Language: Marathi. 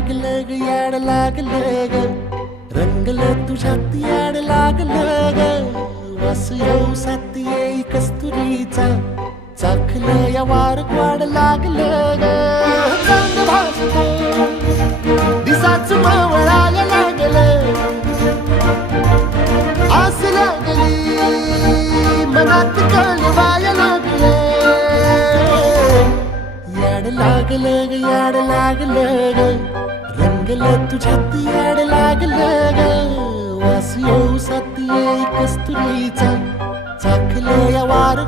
लागलं ग याड लागलं ग रंगलं तुझ्यात याड लागलं ग वास येऊ साथ येई कस्तुरीचा चाखलं या वार वाड लागलं ग चांद भासतो दिसाच मावळायला लागलं आस लागली मनात कळवायला लागलं याड लागलं ग याड लागलं ग रंगलं तुझ्यात याड लागलं ग वास येऊ साथ येई कस्तुरीचा चाखलं या वार